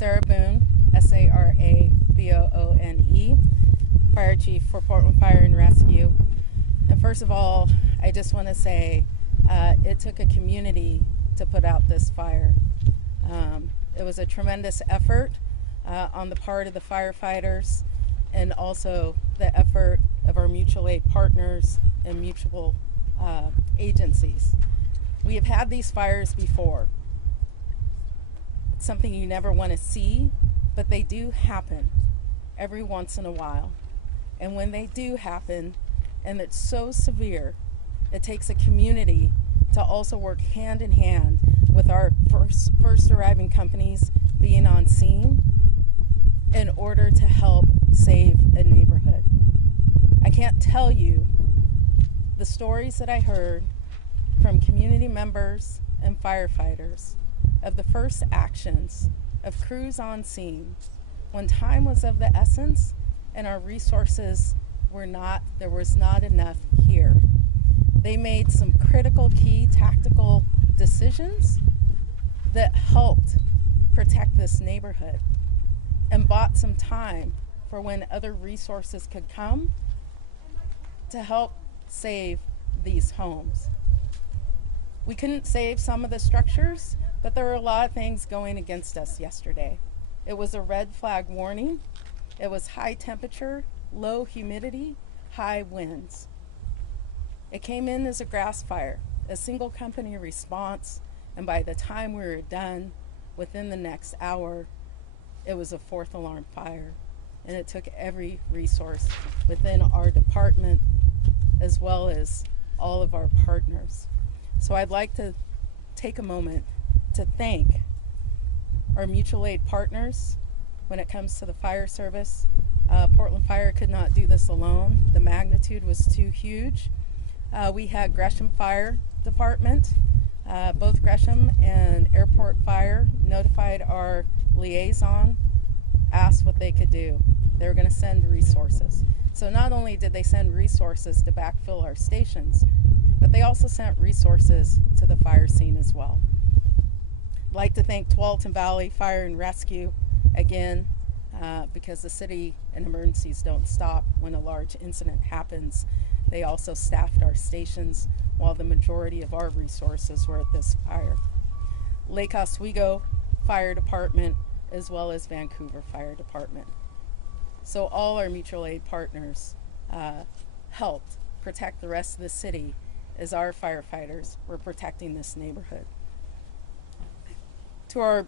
Sarah Boone, Saraboone, Fire Chief for Portland Fire and Rescue. And first of all, I just want to say it took a community to put out this fire. It was a tremendous effort on the part of the firefighters and also the effort of our mutual aid partners and mutual agencies. We have had these fires before. It's something you never want to see, but they do happen every once in a while. And when they do happen, and it's so severe, it takes a community to also work hand in hand with our first arriving companies being on scene in order to help save a neighborhood. I can't tell you the stories that I heard from community members and firefighters of the first actions of crews on scene when time was of the essence and our resources there was not enough here. They made some critical key tactical decisions that helped protect this neighborhood and bought some time for when other resources could come to help save these homes. We couldn't save some of the structures, but there were a lot of things going against us yesterday. It was a red flag warning. It was high temperature, low humidity, high winds. It came in as a grass fire, a single company response, and by the time we were done, within the next hour, it was a fourth alarm fire. And it took every resource within our department as well as all of our partners. So I'd like to take a moment to thank our mutual aid partners when it comes to the fire service. Portland Fire could not do this alone. The magnitude was too huge. We had Gresham Fire Department, both Gresham and Airport Fire notified our liaison, asked what they could do. They were going to send resources. So not only did they send resources to backfill our stations, but they also sent resources to the fire scene as well. I'd like to thank Tualatin Valley Fire and Rescue again, because the city and emergencies don't stop when a large incident happens. They also staffed our stations while the majority of our resources were at this fire. Lake Oswego Fire Department as well as Vancouver Fire Department. So all our mutual aid partners helped protect the rest of the city as our firefighters were protecting this neighborhood. To our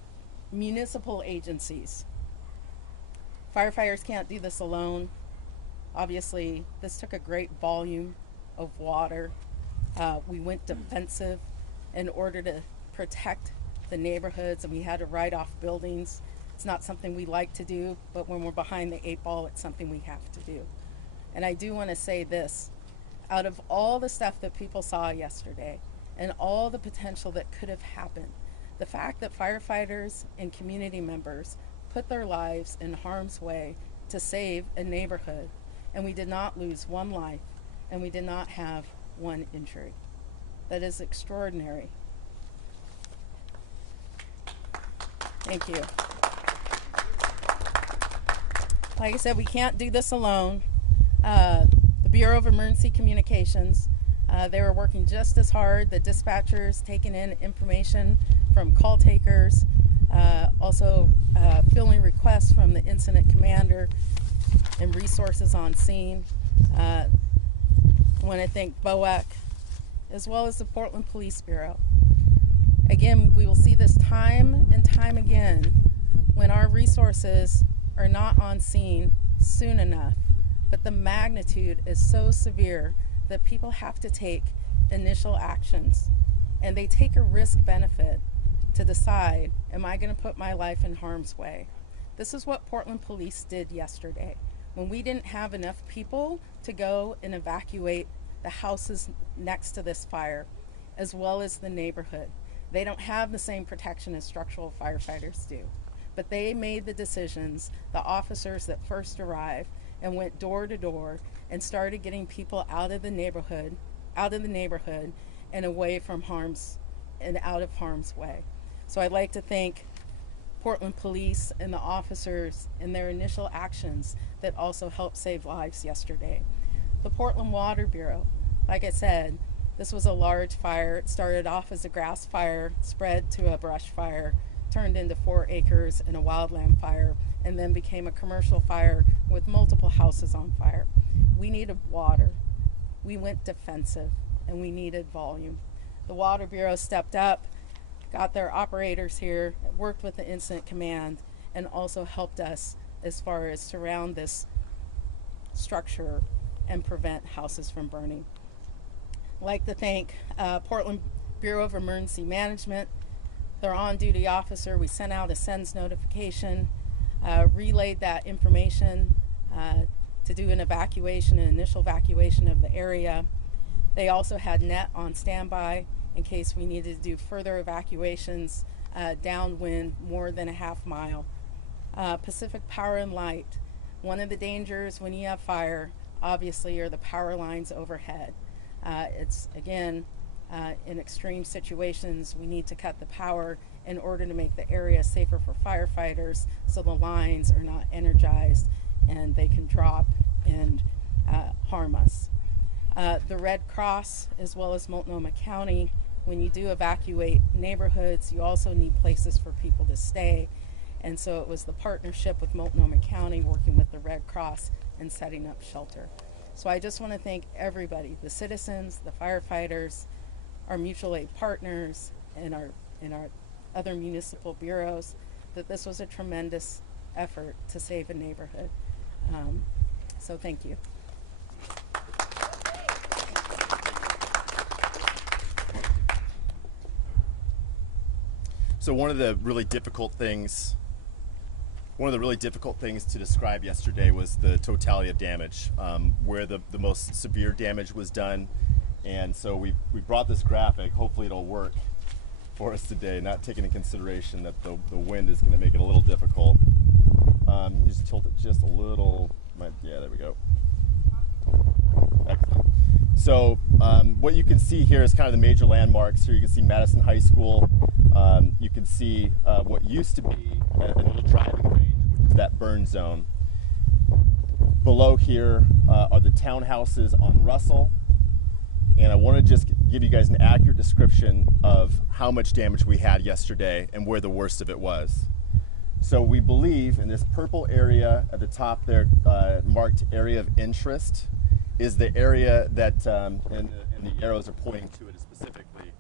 municipal agencies, firefighters can't do this alone. Obviously, this took a great volume of water. We went defensive in order to protect the neighborhoods, and we had to write off buildings. It's not something we like to do, but when we're behind the 8 ball, it's something we have to do. And I do want to say this, out of all the stuff that people saw yesterday and all the potential that could have happened, the fact that firefighters and community members put their lives in harm's way to save a neighborhood, and we did not lose one life, and we did not have one injury. That is extraordinary. Thank you. Like I said, we can't do this alone. The Bureau of Emergency Communications, they were working just as hard. The dispatchers taking in information from call takers, also filling requests from the incident commander and resources on scene. I want to thank BOEC as well as the Portland Police Bureau. Again, we will see this time and time again when our resources are not on scene soon enough, but the magnitude is so severe that people have to take initial actions, and they take a risk benefit to decide, am I going to put my life in harm's way? This is what Portland Police did yesterday when we didn't have enough people to go and evacuate the houses next to this fire as well as the neighborhood. They don't have the same protection as structural firefighters do, but they made the decisions, the officers that first arrived and went door to door and started getting people out of the neighborhood and away from harm's and out of harm's way. So I'd like to thank Portland Police and the officers in their initial actions that also helped save lives yesterday. The Portland Water Bureau, like I said, this was a large fire. It started off as a grass fire, spread to a brush fire, turned into 4 acres and a wildland fire, and then became a commercial fire with multiple houses on fire. We needed water. We went defensive, and we needed volume. The Water Bureau stepped up, got their operators here, worked with the incident command, and also helped us as far as surround this structure and prevent houses from burning. I'd like to thank Portland Bureau of Emergency Management, their on-duty officer. We sent out a SENS notification, relayed that information to do an evacuation, an initial evacuation of the area. They also had NET on standby in case we needed to do further evacuations downwind more than a half mile. Pacific Power and Light, one of the dangers when you have fire, obviously, are the power lines overhead. It's, again, in extreme situations, we need to cut the power in order to make the area safer for firefighters so the lines are not energized and they can drop and harm us. The Red Cross, as well as Multnomah County, when you do evacuate neighborhoods, you also need places for people to stay. And so it was the partnership with Multnomah County working with the Red Cross and setting up shelter. So I just want to thank everybody, the citizens, the firefighters, our mutual aid partners, and our other municipal bureaus, that this was a tremendous effort to save a neighborhood. So thank you. So one of the really difficult things to describe yesterday was the totality of damage, where the most severe damage was done. And so we brought this graphic. Hopefully it'll work for us today, not taking into consideration that the wind is going to make it a little difficult. You just tilt it just a little. Yeah, there we go. Excellent. So what you can see here is kind of the major landmarks. Here you can see Madison High School. You can see what used to be a little driving range, which is that burn zone. Below here are the townhouses on Russell. And I want to just give you guys an accurate description of how much damage we had yesterday and where the worst of it was. So we believe in this purple area at the top there, marked area of interest, is the area that, and the arrows are pointing to it specifically,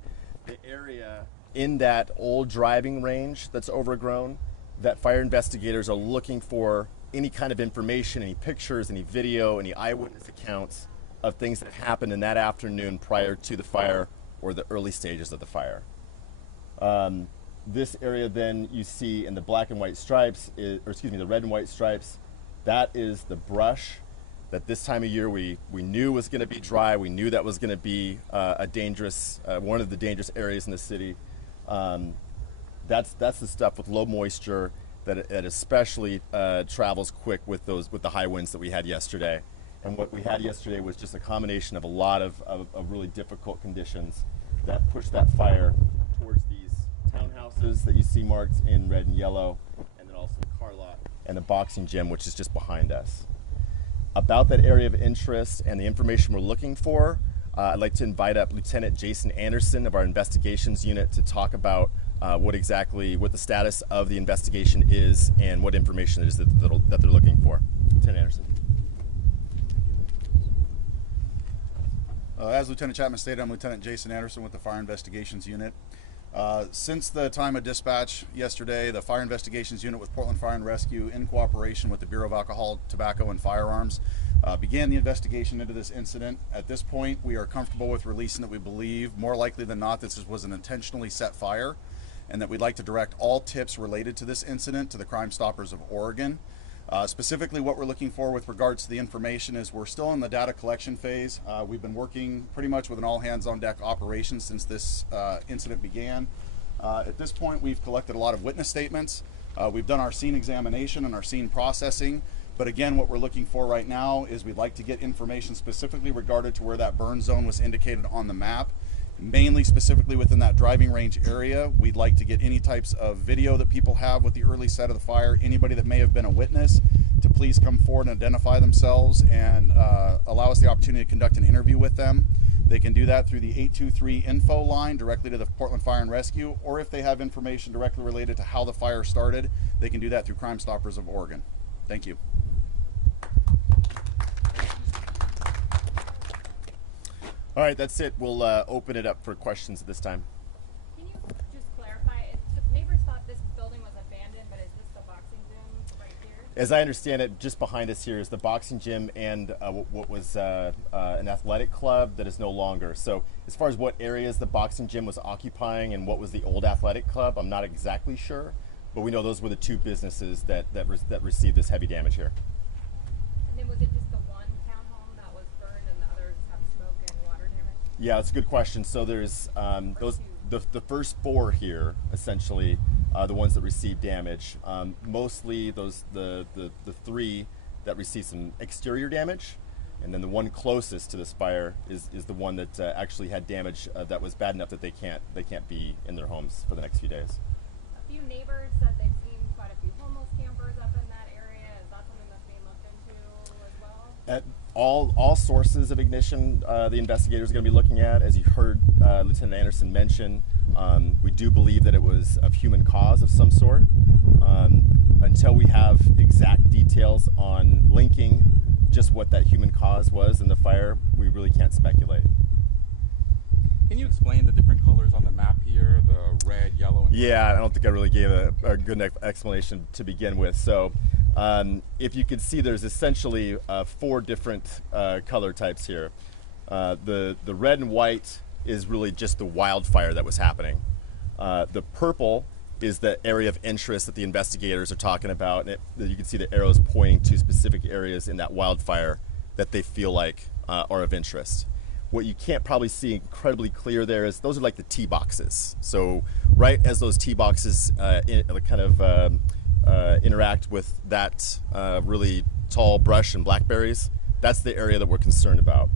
the area in that old driving range that's overgrown, that fire investigators are looking for any kind of information, any pictures, any video, any eyewitness accounts of things that happened in that afternoon prior to the fire or the early stages of the fire. This area then you see in the black and white stripes, the red and white stripes, that is the brush that this time of year we knew was going to be dry. We knew that was going to be a dangerous, one of the dangerous areas in the city. That's the stuff with low moisture that especially travels quick with the high winds that we had yesterday. And what we had yesterday was just a combination of a lot of really difficult conditions that pushed that fire towards these townhouses that you see marked in red and yellow, and then also the car lot and the boxing gym, which is just behind us. About that area of interest and the information we're looking for, I'd like to invite up Lieutenant Jason Anderson of our investigations unit to talk about what the status of the investigation is and what information it is that they're looking for. Lieutenant Anderson. As Lieutenant Chapman stated, I'm Lieutenant Jason Anderson with the Fire Investigations Unit. Since the time of dispatch yesterday, the Fire Investigations Unit with Portland Fire and Rescue, in cooperation with the Bureau of Alcohol, Tobacco, and Firearms, began the investigation into this incident. At this point, we are comfortable with releasing that we believe, more likely than not, this was an intentionally set fire, and that we'd like to direct all tips related to this incident to the Crime Stoppers of Oregon. Specifically, what we're looking for with regards to the information is we're still in the data collection phase. We've been working pretty much with an all-hands-on-deck operation since this incident began. At this point, we've collected a lot of witness statements. We've done our scene examination and our scene processing. But again, what we're looking for right now is we'd like to get information specifically regarding to where that burn zone was indicated on the map. mainly specifically within that driving range area. We'd like to get any types of video that people have with the early set of the fire, anybody that may have been a witness, to please come forward and identify themselves and allow us the opportunity to conduct an interview with them. They can do that through the 823 info line directly to the Portland Fire and Rescue, or if they have information directly related to how the fire started, they can do that through Crime Stoppers of Oregon. Thank you. All right, that's it. We'll open it up for questions at this time. Can you just clarify? Neighbors thought this building was abandoned, but is this the boxing gym right here? As I understand it, just behind us here is the boxing gym and what was an athletic club that is no longer. So as far as what areas the boxing gym was occupying and what was the old athletic club, I'm not exactly sure, but we know those were the two businesses that received this heavy damage here. And then was it just the one townhome that was burned and the others have smoke and water damage? Yeah, that's a good question. So there's the first four here, essentially, the ones that received damage. Mostly the three that received some exterior damage, and then the one closest to this fire is the one that actually had damage that was bad enough that they can't be in their homes for the next few days. A few neighbors said they've seen quite a few homeless campers up in that area. Is that something that's being looked into as well? At all sources of ignition, the investigators are going to be looking at. As you heard Lieutenant Anderson mention, we do believe that it was of human cause of some sort. Until we have exact details on linking just what that human cause was in the fire, we really can't speculate. Can you explain the different colors on the map here, the red, yellow, and Yeah, I don't think I really gave a good explanation to begin with. So if you could see, there's essentially four different color types here. The red and white is really just the wildfire that was happening. The purple is the area of interest that the investigators are talking about, and you can see the arrows pointing to specific areas in that wildfire that they feel like are of interest. What you can't probably see incredibly clear there is those are like the tee boxes. So right as those tee boxes interact with that really tall brush and blackberries, that's the area that we're concerned about.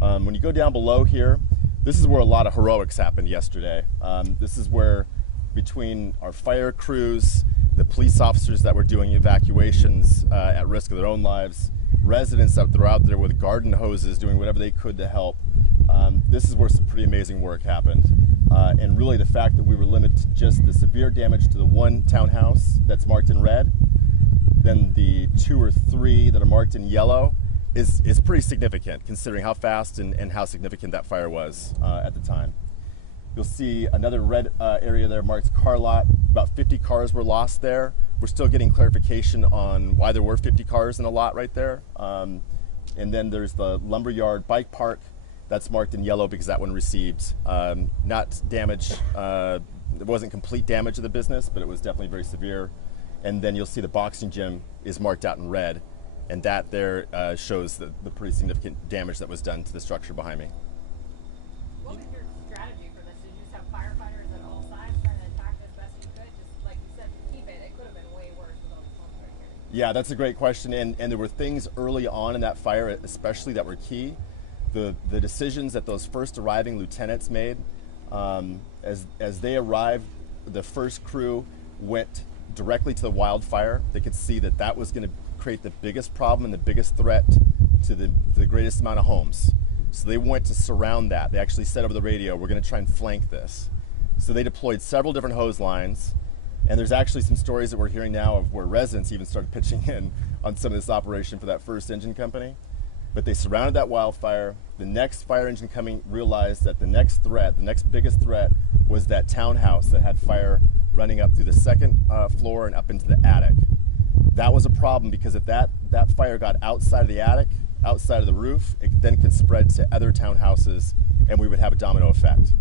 When you go down below here, this is where a lot of heroics happened yesterday. This is where, between our fire crews, the police officers that were doing evacuations at risk of their own lives, residents that were out there with garden hoses doing whatever they could to help, this is where some pretty amazing work happened. And really the fact that we were limited to just the severe damage to the one townhouse that's marked in red, then the 2 or 3 that are marked in yellow is pretty significant, considering how fast and how significant that fire was at the time. You'll see another red area there marked car lot. About 50 cars were lost there. We're still getting clarification on why there were 50 cars in a lot right there. And then there's the lumberyard bike park that's marked in yellow because that one received not damage. It wasn't complete damage of the business, but it was definitely very severe. And then you'll see the boxing gym is marked out in red, and that there shows the pretty significant damage that was done to the structure behind me. What was your strategy for this? Did you just have firefighters at all sides trying to attack as best you could? Just like you said, to keep it. It could have been way worse with all the smoke right here. Yeah, that's a great question, and there were things early on in that fire especially that were key. The decisions that those first arriving lieutenants made, as they arrived, the first crew went directly to the wildfire. They could see that that was going to create the biggest problem and the biggest threat to the greatest amount of homes. So they went to surround that. They actually said over the radio, we're going to try and flank this. So they deployed several different hose lines, and there's actually some stories that we're hearing now of where residents even started pitching in on some of this operation for that first engine company. But they surrounded that wildfire. The next fire engine coming realized that the next biggest threat, was that townhouse that had fire running up through the second floor and up into the attic. That was a problem because if that fire got outside of the attic, outside of the roof, it then could spread to other townhouses, and we would have a domino effect.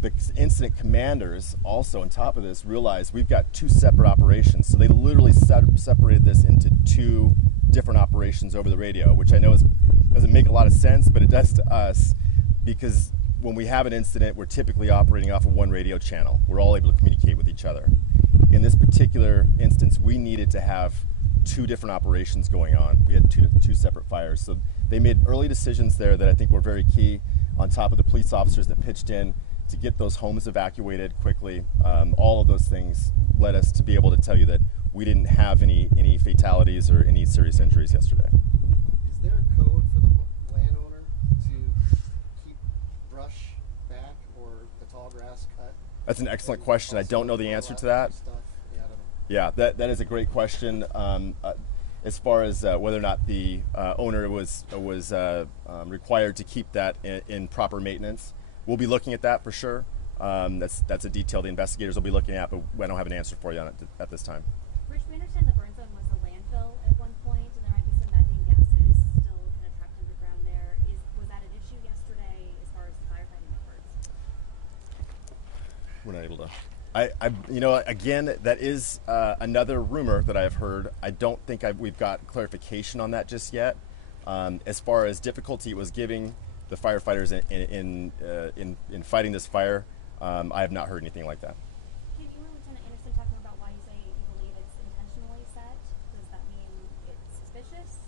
The incident commanders also, on top of this, realized we've got 2 separate operations. So they literally separated this into 2 different operations over the radio, which I know doesn't make a lot of sense, but it does to us, because when we have an incident, we're typically operating off of one radio channel. We're all able to communicate with each other. In this particular instance, we needed to have 2 different operations going on. We had two separate fires. So they made early decisions there that I think were very key. on top of the police officers that pitched in to get those homes evacuated quickly. All of those things led us to be able to tell you that we didn't have any fatalities or any serious injuries yesterday. Is there a code for the landowner to keep brush back or the tall grass cut? That's an excellent question. I don't know the answer to that. Stuff. Yeah, I don't know. Yeah, that is a great question. As far as whether or not the owner was required to keep that in proper maintenance, we'll be looking at that for sure. That's a detail the investigators will be looking at, but I don't have an answer for you on it at this time. Rich, we understand the burn zone was a landfill at one point, and there might be some methane gases still kind of trapped underground there. Was that an issue yesterday as far as the firefighting efforts? We're not able to. Again, that is another rumor that I've heard. I don't think we've got clarification on that just yet. As far as difficulty it was giving the firefighters in fighting this fire, I have not heard anything like that. Can you hear Lieutenant Anderson talking about why you say you believe it's intentionally set? Does that mean it's suspicious?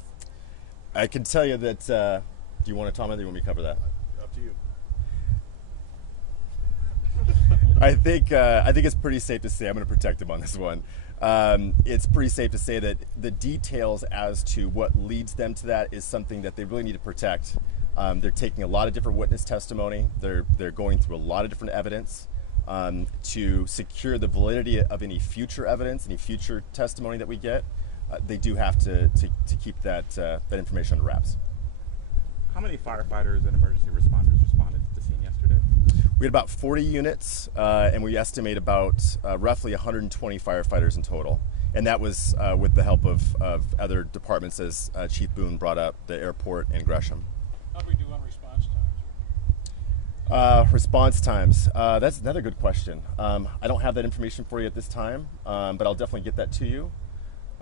I can tell you that. Do you want to, Tom? Or do you want me to cover that? Up to you. I think it's pretty safe to say, I'm going to protect him on this one. It's pretty safe to say that the details as to what leads them to that is something that they really need to protect. They're taking a lot of different witness testimony. They're going through a lot of different evidence to secure the validity of any future evidence, any future testimony that we get. They do have to keep that information under wraps. How many firefighters and emergency responders responded to the scene yesterday? We had about 40 units, and we estimate about roughly 120 firefighters in total. And that was with the help of other departments, as Chief Boone brought up, the airport and Gresham. How do we do on response times? Response times. That's another good question. I don't have that information for you at this time, but I'll definitely get that to you.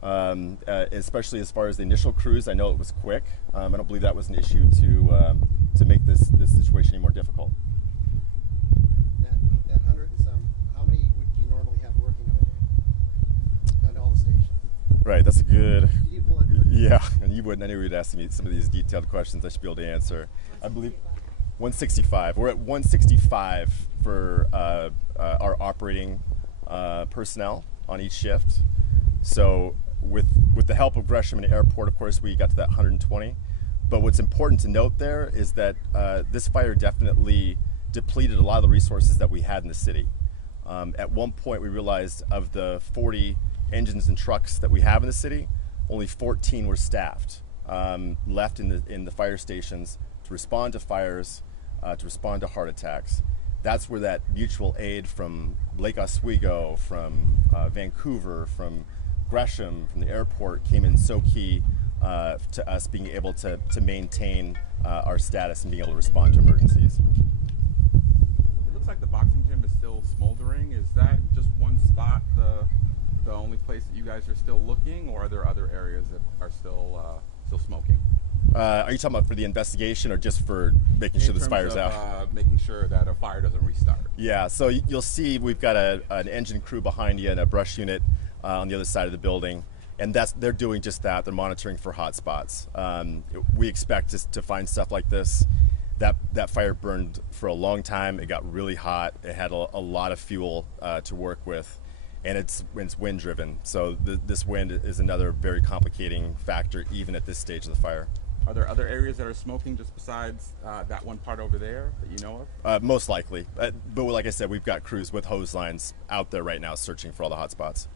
Especially as far as the initial crews, I know it was quick. I don't believe that was an issue to make this situation any more difficult. That 100 and some, how many would you normally have working on a day at all the stations? Right, that's a good. Can you pull it? Yeah, and you wouldn't. I knew you'd ask me some of these detailed questions. I should be able to answer. I believe 165. We're at 165 for our operating personnel on each shift. So with the help of Gresham and Airport, of course, we got to that 120. But what's important to note there is that this fire definitely depleted a lot of the resources that we had in the city. At one point, we realized of the 40 engines and trucks that we have in the city, only 14 were staffed, left in the fire stations to respond to fires, to respond to heart attacks. That's where that mutual aid from Lake Oswego, from Vancouver, from Gresham, from the airport came in so key to us being able to maintain our status and being able to respond to emergencies. It looks like the boxing gym is still smoldering. Is that just one spot, the only place that you guys are still looking, or are there other areas that are still smoking? Are you talking about for the investigation or just for making sure this fire's out? Making sure that a fire doesn't restart. Yeah, so you'll see we've got an engine crew behind you and a brush unit on the other side of the building, and they're doing just that. They're monitoring for hot spots. We expect to find stuff like this. That fire burned for a long time. It got really hot. It had a lot of fuel to work with, and it's wind driven. So this wind is another very complicating factor even at this stage of the fire. Are there other areas that are smoking just besides that one part over there that you know of? Most likely. But like I said, we've got crews with hose lines out there right now searching for all the hot spots.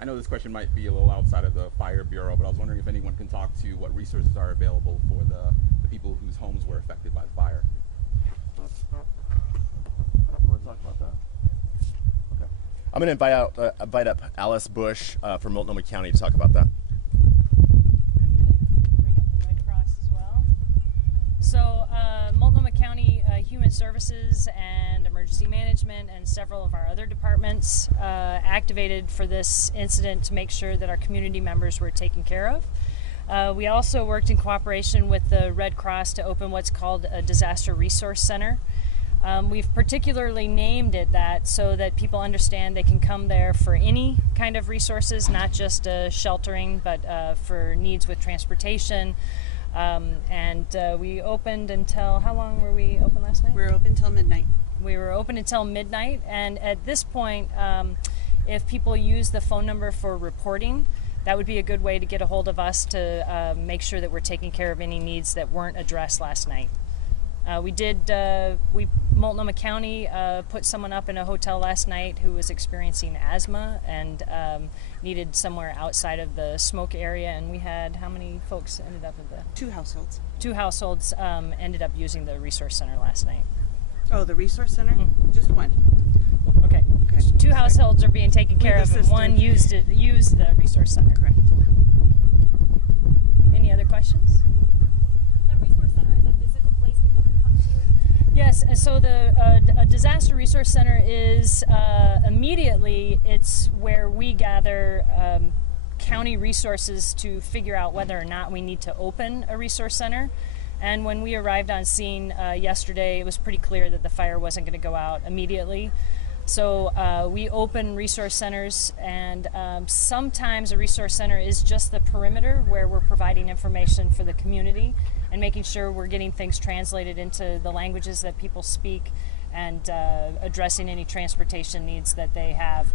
I know this question might be a little outside of the Fire Bureau, but I was wondering if anyone can talk to what resources are available for the people whose homes were affected by the fire. Want to talk about that? Okay. I'm going to invite up Alice Bush from Multnomah County to talk about that. Bring up the Red Cross as well. So Multnomah County Human Services and Emergency Management and several of our other departments activated for this incident to make sure that our community members were taken care of. We also worked in cooperation with the Red Cross to open what's called a Disaster Resource Center. We've particularly named it that so that people understand they can come there for any kind of resources, not just sheltering, but for needs with transportation, We opened until, how long were we open last night? We were open till midnight. We were open until midnight, and at this point, if people use the phone number for reporting, that would be a good way to get a hold of us to make sure that we're taking care of any needs that weren't addressed last night. Multnomah County put someone up in a hotel last night who was experiencing asthma and needed somewhere outside of the smoke area, and we had, how many folks ended up at the? 2 households. 2 households ended up using the resource center last night. Oh, the resource center? Just 1. Okay. Okay. 2 households are being taken care of, and assisted. 1 used the resource center. Correct. Any other questions? That resource center is a physical place people can come to. Yes, and so the a disaster resource center is immediately, it's where we gather county resources to figure out whether or not we need to open a resource center. And when we arrived on scene yesterday, it was pretty clear that the fire wasn't going to go out immediately. So we open resource centers, and sometimes a resource center is just the perimeter where we're providing information for the community and making sure we're getting things translated into the languages that people speak and addressing any transportation needs that they have.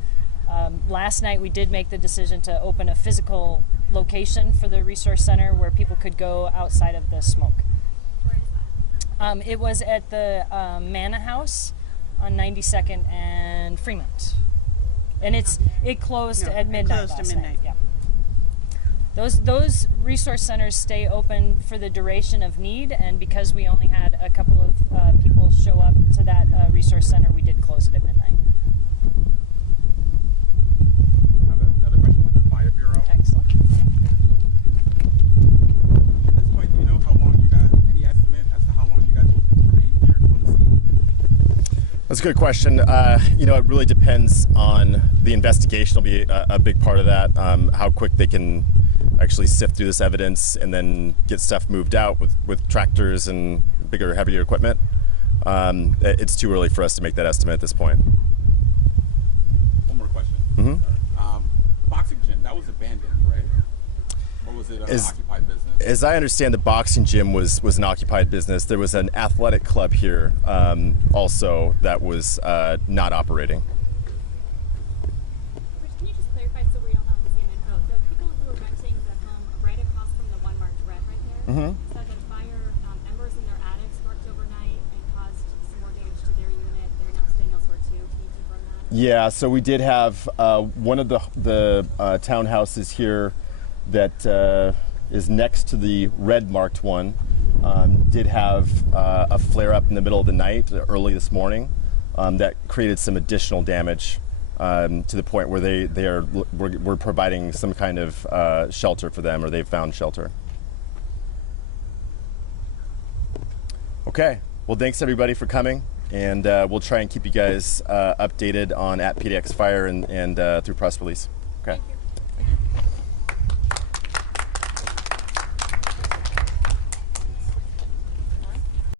Last night we did make the decision to open a physical location for the resource center where people could go outside of the smoke. Where is that? It was at the Manna House on 92nd and Fremont, and it closed at midnight. Closed last at midnight. night. Yeah. Those resource centers stay open for the duration of need, and because we only had a couple of people show up to that resource center, we did close it at midnight. I have another question for the Fire Bureau. Excellent. At this point, do you know how long you guys, any estimate as to how long you guys will remain here on the scene? That's a good question. It really depends on the investigation. Will be a big part of that. How quick they can actually sift through this evidence and then get stuff moved out with tractors and bigger, heavier equipment. It's too early for us to make that estimate at this point. One more question. Mhm. The boxing gym, that was abandoned, right? Or was it an occupied business? As I understand, the boxing gym was an occupied business. There was an athletic club here also that was not operating. Rich, can you just clarify so we all have the same info? The people who were renting the home right across from the one marked red right there said that fire embers in their attic sparked overnight and caused some more damage to their unit. They're now staying elsewhere too. Can you confirm that? Yeah, so we did have one of the townhouses here that is next to the red marked one did have a flare up in the middle of the night early this morning that created some additional damage to the point where we're providing some kind of shelter for them, or they've found shelter. Okay, well, thanks everybody for coming, and we'll try and keep you guys updated on @PDX Fire and through press release. Okay. Thank you.